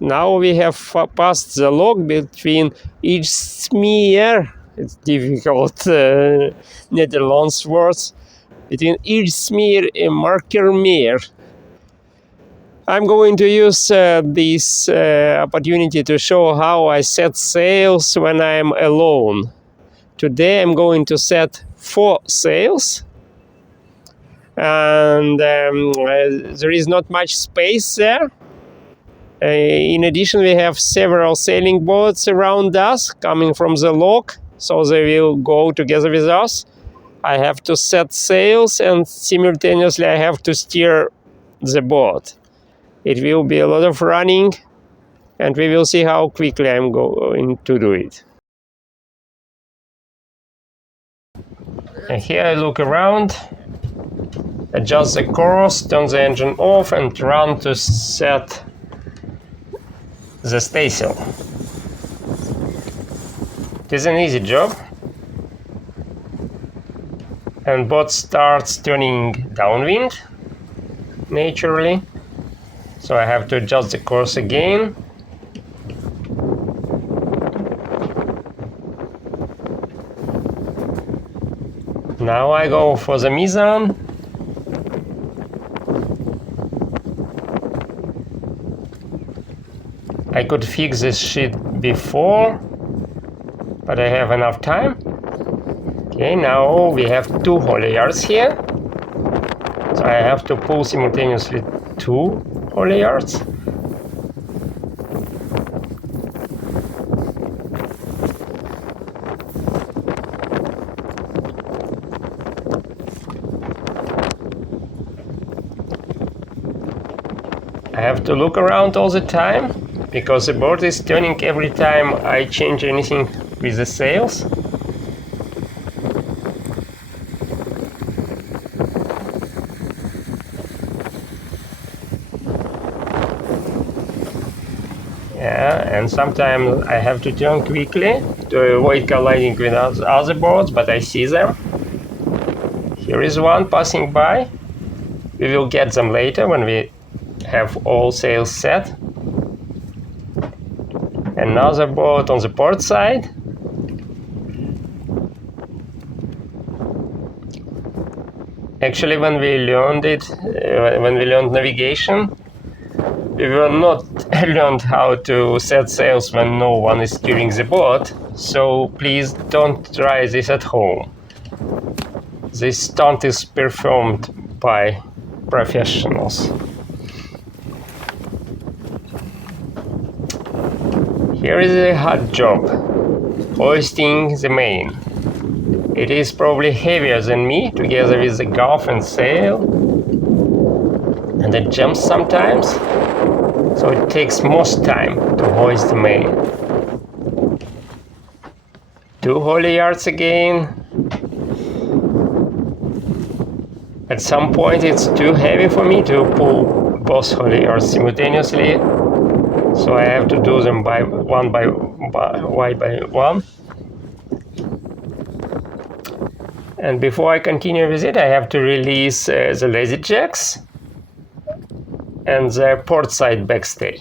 Now we have passed the log between each smear. It's difficult Netherlands words. Between each smear and marker meer. I'm going to use this opportunity to show how I set sails when I'm alone. Today I'm going to set 4 sails, and there is not much space there. In addition, we have several sailing boats around us coming from the lock, so they will go together with us. I have to set sails, and simultaneously I have to steer the boat. It will be a lot of running, and we will see how quickly I'm going to do it. And here I look around, adjust the course, turn the engine off, and run to set the staysail. It is an easy job, and boat starts turning downwind naturally, so I have to adjust the course again. Now I go for the mizzen. I could fix this shit before, but I have enough time. Okay, now we have 2 halyards here, so I have to pull simultaneously 2 halyards. I have to look around all the time, because the boat is turning every time I change anything with the sails. Yeah, and sometimes I have to turn quickly to avoid colliding with other boats, but I see them. Here is one passing by. We will get them later when we have all sails set. Another boat on the port side. Actually, when we learned navigation, we were not learned how to set sails when no one is steering the boat. So please don't try this at home. This stunt is performed by professionals. Here is a hard job, hoisting the main. It is probably heavier than me, together with the gaff and sail, and it jumps sometimes, so it takes most time to hoist the main. 2 halyards again. At some point it's too heavy for me to pull both halyards simultaneously, so I have to do them one by one. And before I continue with it, I have to release the lazy jacks and the port side backstay.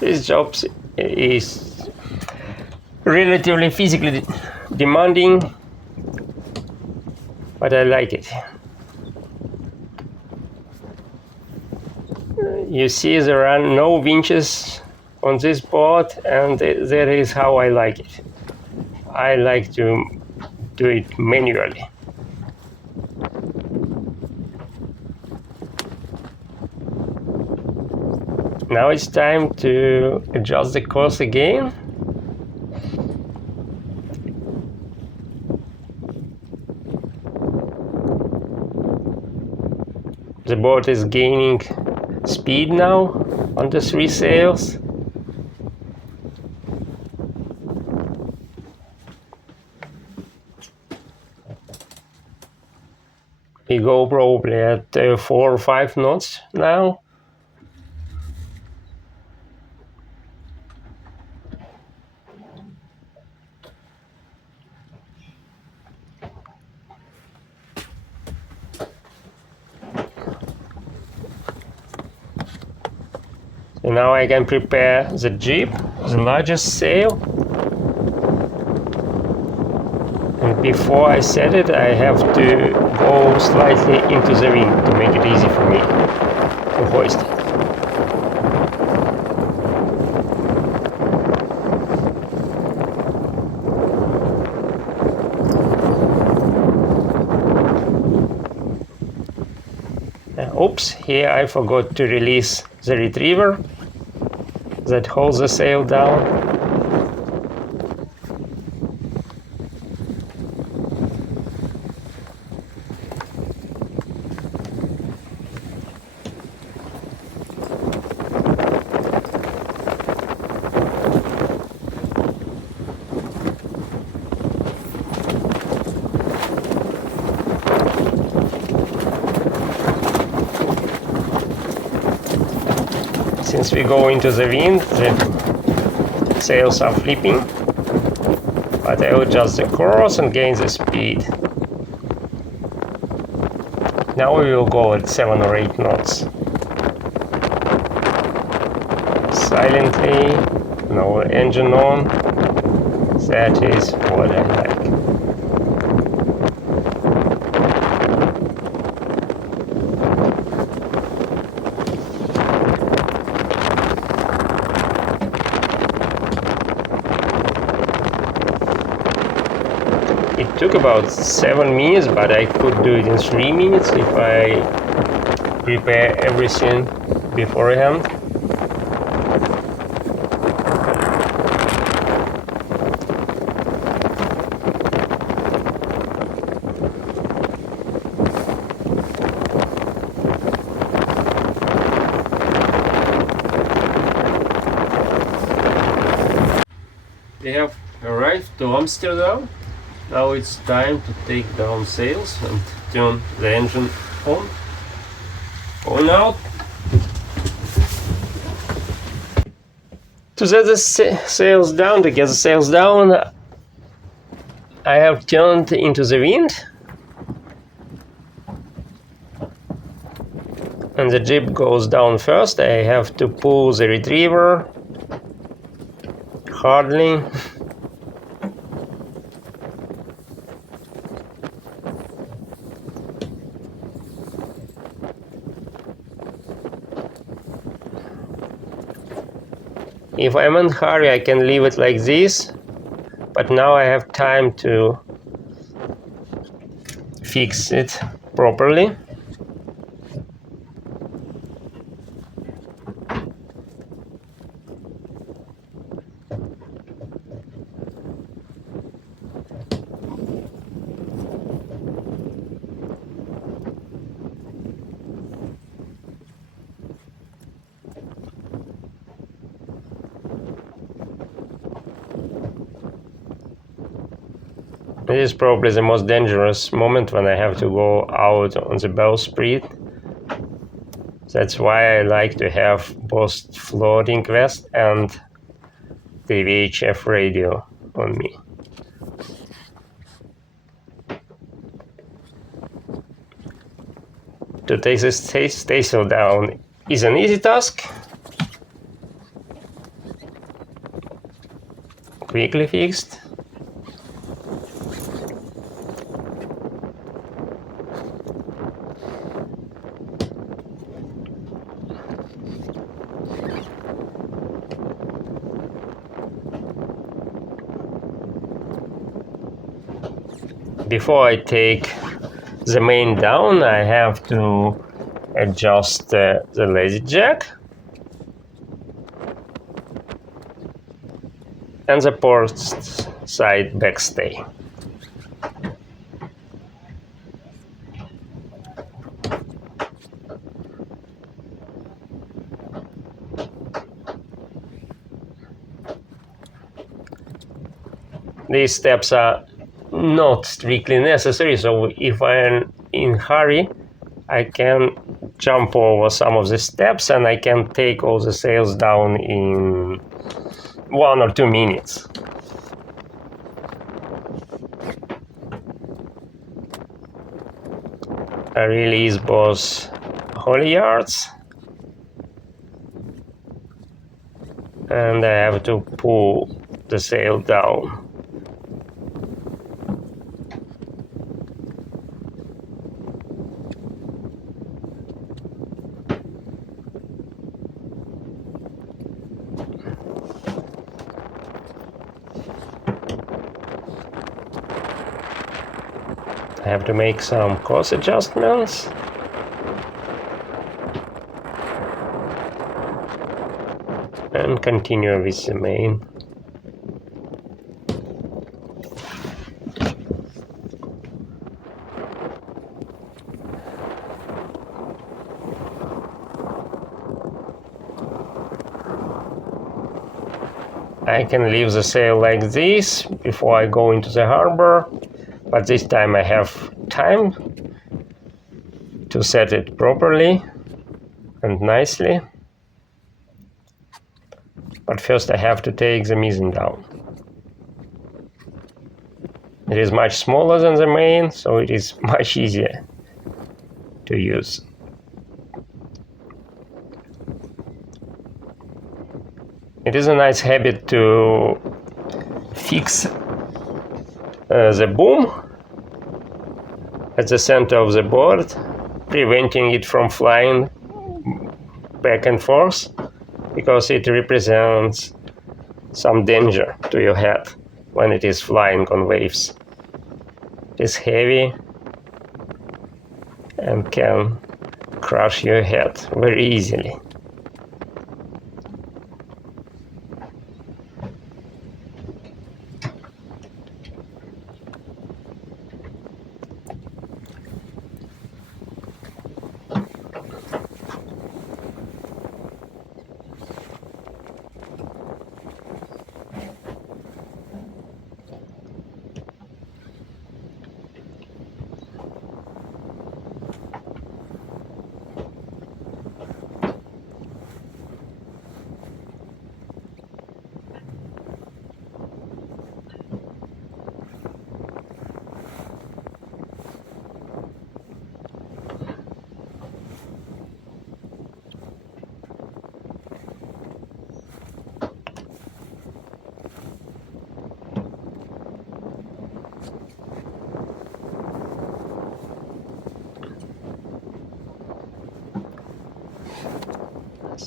This job is relatively physically demanding, but I like it. You see, there are no winches on this boat, and that is how I like it. I like to do it manually. Now it's time to adjust the course again. The boat is gaining speed now on the 3 sails. We go probably at 4 or 5 knots now. So now I can prepare the jib, the largest sail. And before I set it, I have to go slightly into the wind to make it easy for me to hoist it. Oops, here I forgot to release the retriever that holds the sail down. Since we go into the wind, the sails are flipping, but I will adjust the course and gain the speed. Now we will go at 7 or 8 knots. Silently, no engine on. That is what I like. It took about 7 minutes, but I could do it in 3 minutes if I prepare everything beforehand. We have arrived to Amsterdam. Now it's time to take down sails and turn the engine on. On out. To set the sails down, to get the sails down, I have turned into the wind. And the jib goes down first. I have to pull the retriever hardly. If I'm in a hurry, I can leave it like this, but now I have time to fix it properly. This is probably the most dangerous moment when I have to go out on the bowsprit. That's why I like to have both floating vest and the VHF radio on me. To take the staysail down is an easy task. Quickly fixed. Before I take the main down, I have to adjust the lazy jack. and the port side backstay. These steps are not strictly necessary, so if I'm in a hurry, I can jump over some of the steps and I can take all the sails down in 1 or 2 minutes. I release both halyards and I have to pull the sail down. I have to make some course adjustments. And continue with the main. I can leave the sail like this before I go into the harbor, but this time I have time to set it properly and nicely. But first I have to take the mizzen down. It is much smaller than the main, so it is much easier to use. It is a nice habit to fix the boom at the center of the board, preventing it from flying back and forth, because it represents some danger to your head when it is flying on waves. It is heavy and can crush your head very easily.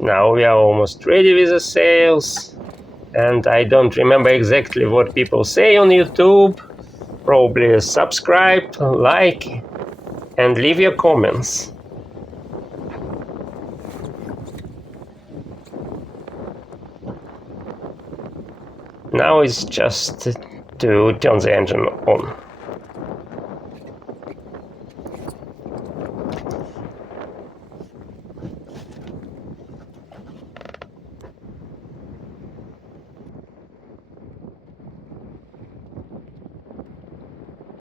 Now we are almost ready with the sails, and I don't remember exactly what people say on YouTube. Probably subscribe, like, and leave your comments. Now it's just to turn the engine on.